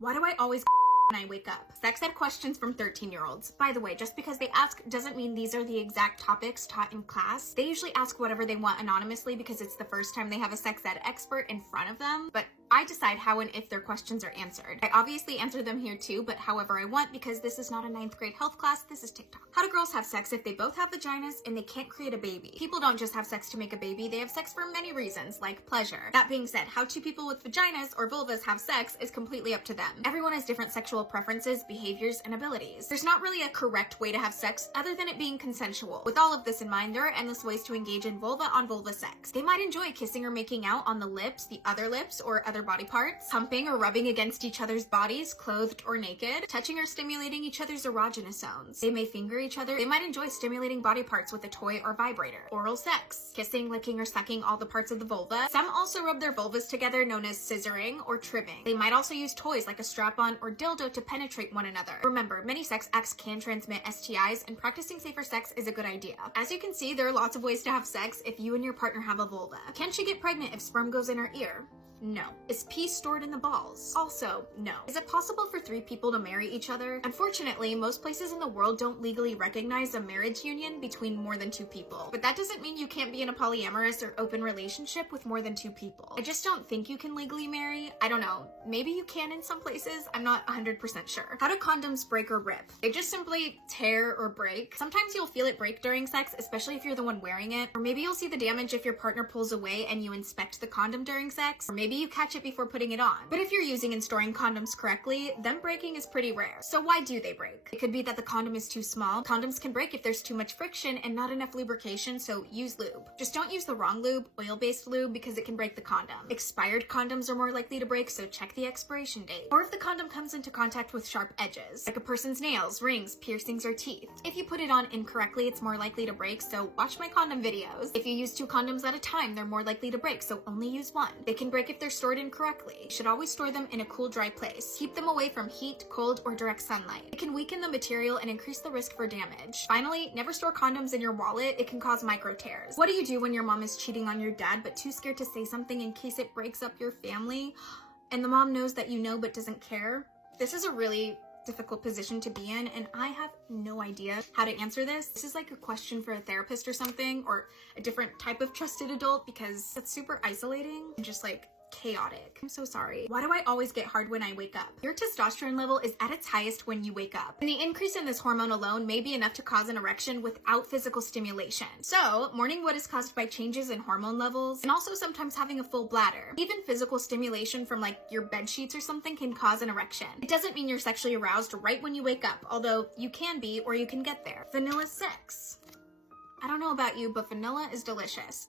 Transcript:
Why do I always when I wake up? Sex ed questions from 13-year-olds. By the way, just because they ask doesn't mean these are the exact topics taught in class. They usually ask whatever they want anonymously because it's the first time they have a sex ed expert in front of them, but I decide how and if their questions are answered. I obviously answer them here too, but however I want because this is not a 9th grade health class, this is TikTok. How do girls have sex if they both have vaginas and they can't create a baby? People don't just have sex to make a baby, they have sex for many reasons, like pleasure. That being said, how two people with vaginas or vulvas have sex is completely up to them. Everyone has different sexual preferences, behaviors, and abilities. There's not really a correct way to have sex other than it being consensual. With all of this in mind, there are endless ways to engage in vulva-on-vulva sex. They might enjoy kissing or making out on the lips, the other lips, or other body parts, humping or rubbing against each other's bodies, clothed or naked, touching or stimulating each other's erogenous zones. They may finger each other. They might enjoy stimulating body parts with a toy or vibrator. Oral sex, kissing, licking, or sucking all the parts of the vulva. Some also rub their vulvas together, known as scissoring or trimming. They might also use toys like a strap-on or dildo to penetrate one another. Remember, many sex acts can transmit STIs, and practicing safer sex is a good idea. As you can see, there are lots of ways to have sex if you and your partner have a vulva. Can she get pregnant if sperm goes in her ear? No. Is pee stored in the balls? Also, no. Is it possible for 3 people to marry each other? Unfortunately, most places in the world don't legally recognize a marriage union between more than 2 people. But that doesn't mean you can't be in a polyamorous or open relationship with more than 2 people. I just don't think you can legally marry. I don't know. Maybe you can in some places. I'm not 100% sure. How do condoms break or rip? They just simply tear or break. Sometimes you'll feel it break during sex, especially if you're the one wearing it. Or maybe you'll see the damage if your partner pulls away and you inspect the condom during sex. Or maybe you catch it before putting it on. But if you're using and storing condoms correctly, them breaking is pretty rare. So why do they break? It could be that the condom is too small. Condoms can break if there's too much friction and not enough lubrication, so use lube. Just don't use the wrong lube, oil-based lube, because it can break the condom. Expired condoms are more likely to break, so check the expiration date. Or if the condom comes into contact with sharp edges, like a person's nails, rings, piercings, or teeth. If you put it on incorrectly, it's more likely to break, so watch my condom videos. If you use 2 condoms at a time, they're more likely to break, so only use 1. They can break if they're stored incorrectly. You should always store them in a cool, dry place. Keep them away from heat, cold, or direct sunlight. It can weaken the material and increase the risk for damage. Finally, never store condoms in your wallet. It can cause micro tears. What do you do when your mom is cheating on your dad but too scared to say something in case it breaks up your family? And the mom knows that you know but doesn't care? This is a really difficult position to be in, and I have no idea how to answer this. This is like a question for a therapist or something, or a different type of trusted adult, because it's super isolating and just like chaotic. I'm so sorry. Why do I always get hard when I wake up? Your testosterone level is at its highest when you wake up, and the increase in this hormone alone may be enough to cause an erection without physical stimulation. So, morning wood is caused by changes in hormone levels, and also sometimes having a full bladder. Even physical stimulation from like your bed sheets or something can cause an erection. It doesn't mean you're sexually aroused right when you wake up, although you can be or you can get there. Vanilla sex. I don't know about you, but vanilla is delicious.